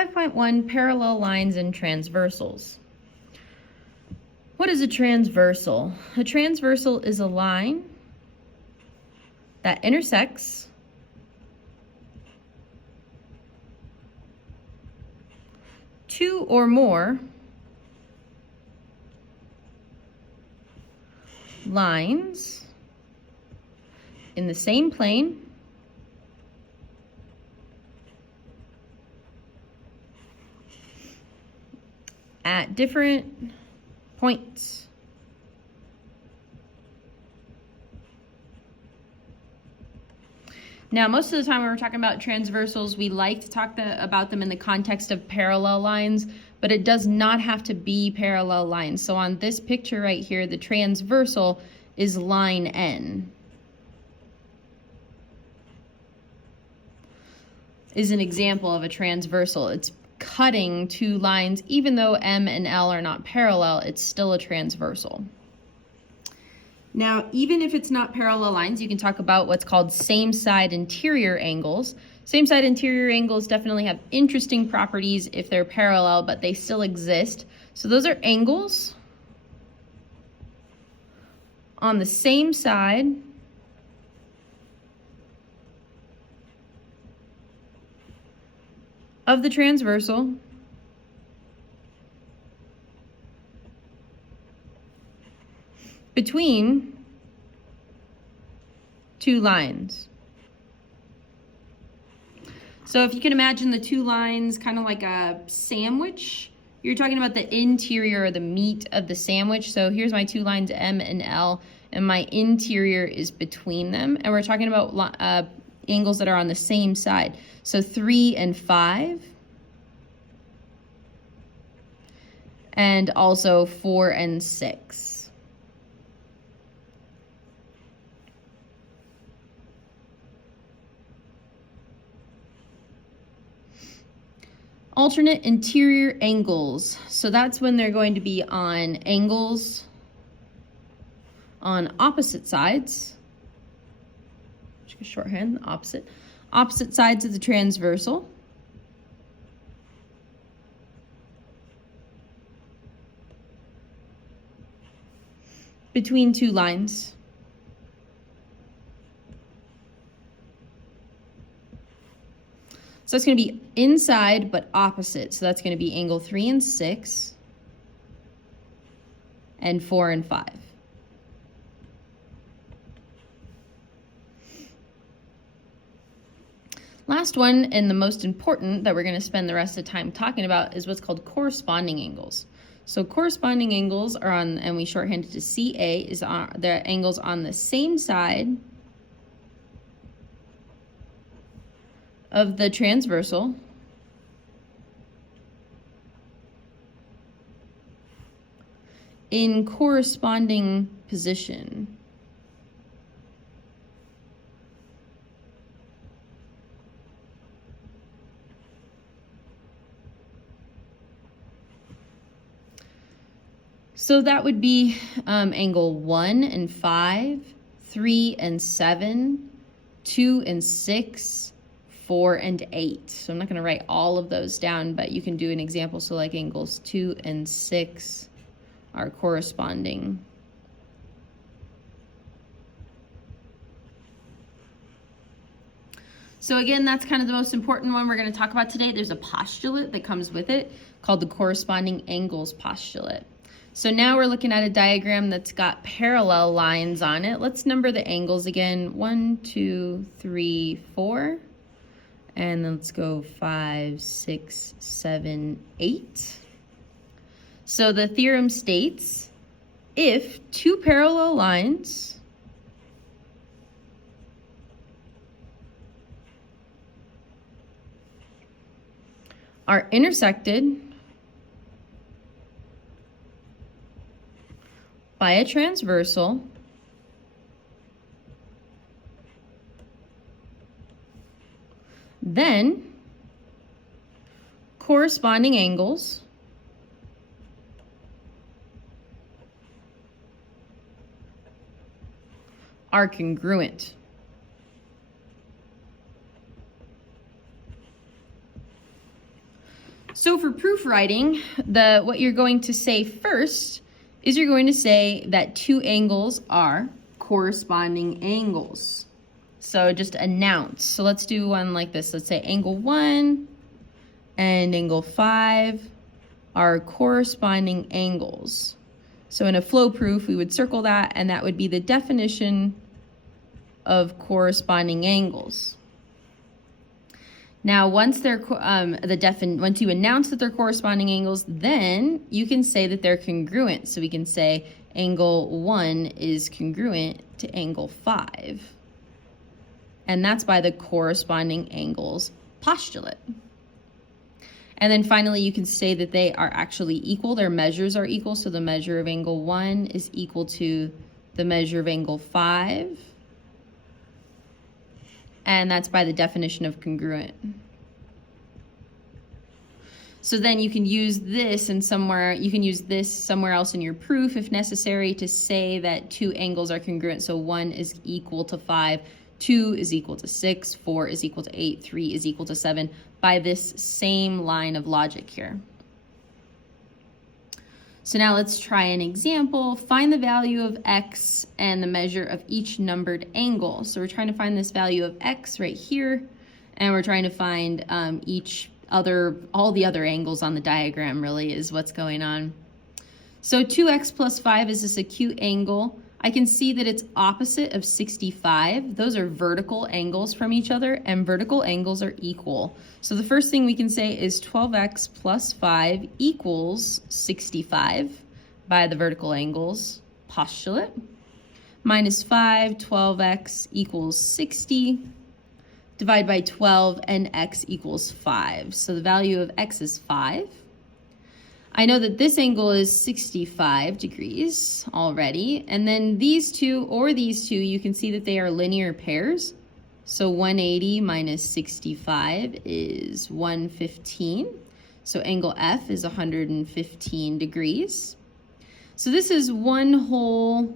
5.1 Parallel Lines and Transversals. What is a transversal? A transversal is a line that intersects two or more lines in the same plane at different points. Now, most of the time when we're talking about transversals, we like to talk about them in the context of parallel lines, but it does not have to be parallel lines. So on this picture right here, the transversal is line N. Is an example of a transversal. It's cutting two lines. Even though M and L are not parallel, it's still a transversal. Now, even if it's not parallel lines, you can talk about what's called same-side interior angles. Same-side interior angles definitely have interesting properties if they're parallel, but they still exist. So those are angles on the same side of the transversal between two lines. So if you can imagine the two lines kind of like a sandwich, you're talking about the interior or the meat of the sandwich. So here's my two lines M and L, and my interior is between them. And we're talking about angles that are on the same side. So 3 and 5. And also 4 and 6. Alternate interior angles. So that's when they're going to be on angles on opposite sides. Just a shorthand, opposite sides of the transversal. Between two lines. So it's going to be inside but opposite. So that's going to be angle 3 and 6 and 4 and 5. Last one, and the most important that we're going to spend the rest of the time talking about, is what's called corresponding angles. So corresponding angles are on, and we shorthand it to CA, is on the angles on the same side of the transversal in corresponding position. So that would be angle 1 and 5, 3 and 7, 2 and 6, 4 and 8. So I'm not going to write all of those down, but you can do an example. So like angles 2 and 6 are corresponding. So again, that's kind of the most important one we're going to talk about today. There's a postulate that comes with it called the corresponding angles postulate. So now we're looking at a diagram that's got parallel lines on it. Let's number the angles again. 1, 2, 3, 4. And then let's go 5, 6, 7, 8. So the theorem states, if two parallel lines are intersected by a transversal, then corresponding angles are congruent. So for proof writing, what you're going to say first is you're going to say that two angles are corresponding angles. So just announce. So let's do one like this. Let's say angle 1 and angle 5 are corresponding angles. So in a flow proof, we would circle that, and that would be the definition of corresponding angles. Now, once once you announce that they're corresponding angles, then you can say that they're congruent. So we can say angle 1 is congruent to angle 5. And that's by the corresponding angles postulate. And then finally, you can say that they are actually equal. Their measures are equal. So the measure of angle 1 is equal to the measure of angle 5. And that's by the definition of congruent. So then you can use this somewhere else in your proof if necessary to say that two angles are congruent. So 1 is equal to 5, 2 is equal to 6, 4 is equal to 8, 3 is equal to 7 by this same line of logic here. So now let's try an example. Find the value of x and the measure of each numbered angle. So we're trying to find this value of x right here, and we're trying to find all the other angles on the diagram really is what's going on. So 2x plus 5 is this acute angle. I can see that it's opposite of 65. Those are vertical angles from each other, and vertical angles are equal. So the first thing we can say is 12x plus 5 equals 65 by the vertical angles postulate. Minus 5, 12x equals 60. Divide by 12, and x equals 5. So the value of x is 5. I know that this angle is 65 degrees already, and then these two, you can see that they are linear pairs. So 180 minus 65 is 115. So angle F is 115 degrees. So this is one whole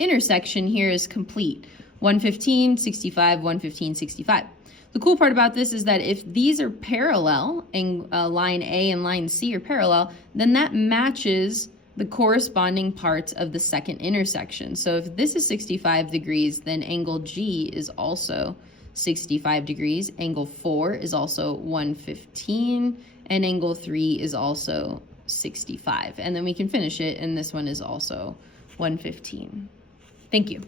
intersection here is complete. 115, 65, 115, 65. The cool part about this is that if these are parallel, and line A and line C are parallel, then that matches the corresponding parts of the second intersection. So if this is 65 degrees, then angle G is also 65 degrees. Angle 4 is also 115, and angle 3 is also 65. And then we can finish it, and this one is also 115. Thank you.